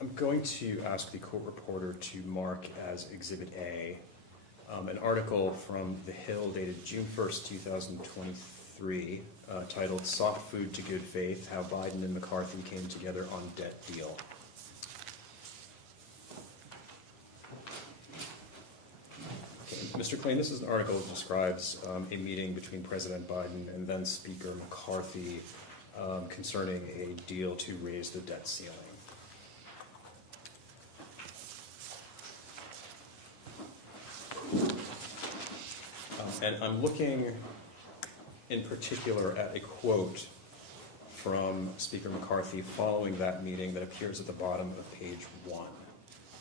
I'm going to ask the court reporter to mark as Exhibit A an article from The Hill dated June 1st, 2023, titled "Soft Food to Good Faith, How Biden and McCarthy Came Together on Debt Deal." Mr. Klain, this is an article that describes a meeting between President Biden and then Speaker McCarthy concerning a deal to raise the debt ceiling. And I'm looking in particular at a quote from Speaker McCarthy following that meeting that appears at the bottom of page 1.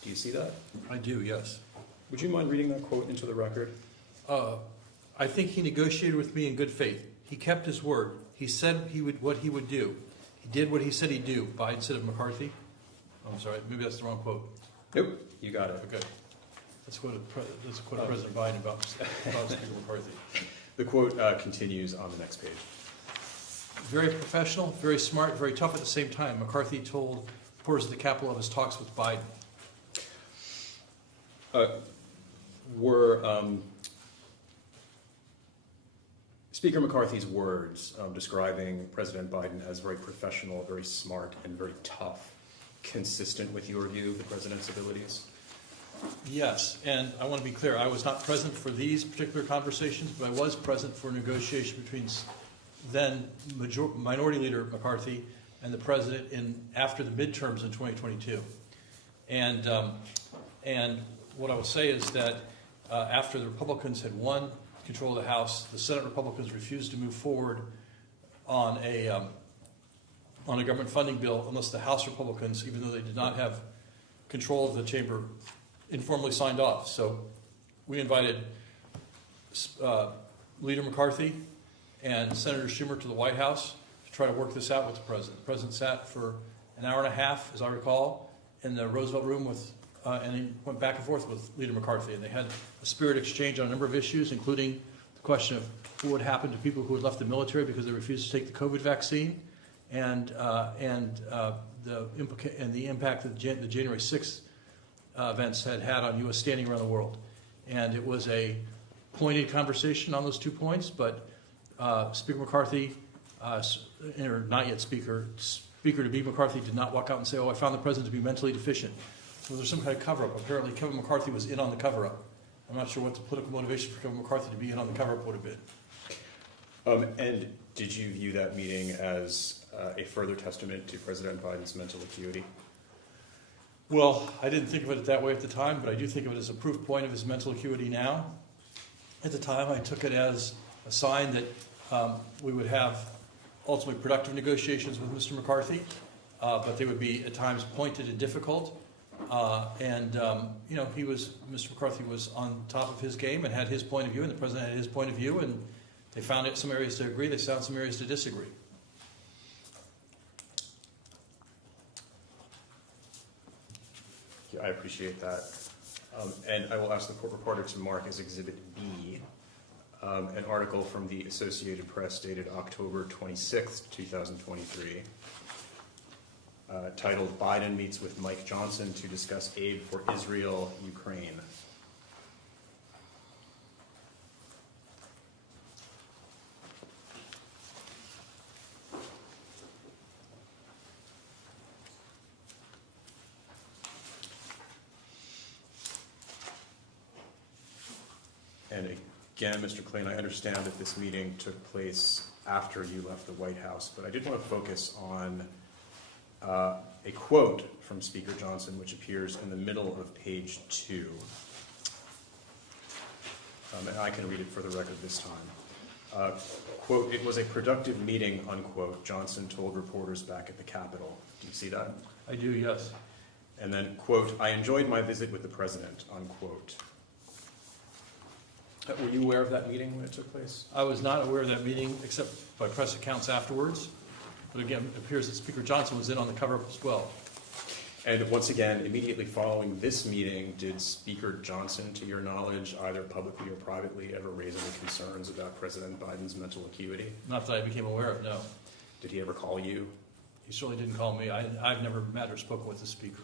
Do you see that? I do, yes. Would you mind reading that quote into the record? I think he negotiated with me in good faith. He kept his word. He said what he would do. He did what he said he'd do. Biden said of McCarthy. Oh, I'm sorry, maybe that's the wrong quote. Nope, you got it. Okay. That's a quote of President Biden about Speaker McCarthy. The quote continues on the next page. Very professional, very smart, very tough at the same time. McCarthy told reporters at the Capitol of his talks with Biden. Were Speaker McCarthy's words describing President Biden as very professional, very smart, and very tough consistent with your view of the president's abilities? Yes, and I want to be clear, I was not present for these particular conversations, but I was present for negotiation between then Minority Leader McCarthy and the President after the midterms in 2022. And what I will say is that after the Republicans had won control of the House, the Senate Republicans refused to move forward on a government funding bill unless the House Republicans, even though they did not have control of the chamber, informally signed off. So we invited Leader McCarthy and Senator Schumer to the White House to try to work this out with the President. The President sat for an hour and a half, as I recall, in the Roosevelt Room and he went back and forth with Leader McCarthy, and they had a spirited exchange on a number of issues, including the question of what would happen to people who had left the military because they refused to take the COVID vaccine, and the impact that the January 6th events had on U.S. standing around the world. And it was a pointed conversation on those 2 points, but Speaker McCarthy, or not yet Speaker to be McCarthy, did not walk out and say, "Oh, I found the president to be mentally deficient." So there's some kind of cover-up. Apparently Kevin McCarthy was in on the cover-up. I'm not sure what the political motivation for Kevin McCarthy to be in on the cover-up would have been. And did you view that meeting as a further testament to President Biden's mental acuity? Well, I didn't think of it that way at the time, but I do think of it as a proof point of his mental acuity now. At the time, I took it as a sign that we would have ultimately productive negotiations with Mr. McCarthy, but they would be at times pointed and difficult. Mr. McCarthy was on top of his game and had his point of view, and the president had his point of view, and they found some areas to agree, they found some areas to disagree. Yeah, I appreciate that. And I will ask the court reporter to mark as Exhibit B an article from the Associated Press dated October 26th, 2023. Titled "Biden Meets with Mike Johnson to Discuss Aid for Israel, Ukraine." And again, Mr. Klain, I understand that this meeting took place after you left the White House, but I did want to focus on a quote from Speaker Johnson, which appears in the middle of page 2. And I can read it for the record this time. Quote, "It was a productive meeting," unquote, Johnson told reporters back at the Capitol. Do you see that? I do, yes. And then, quote, "I enjoyed my visit with the president," unquote. Were you aware of that meeting when it took place? I was not aware of that meeting except by press accounts afterwards. But again, it appears that Speaker Johnson was in on the cover-up as well. And once again, immediately following this meeting, did Speaker Johnson, to your knowledge, either publicly or privately, ever raise any concerns about President Biden's mental acuity? Not that I became aware of, no. Did he ever call you? He certainly didn't call me. I've never met or spoken with the Speaker.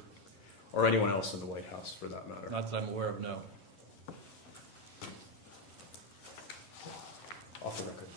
or anyone else in the White House for that matter. Not that I'm aware of, no. Off the record.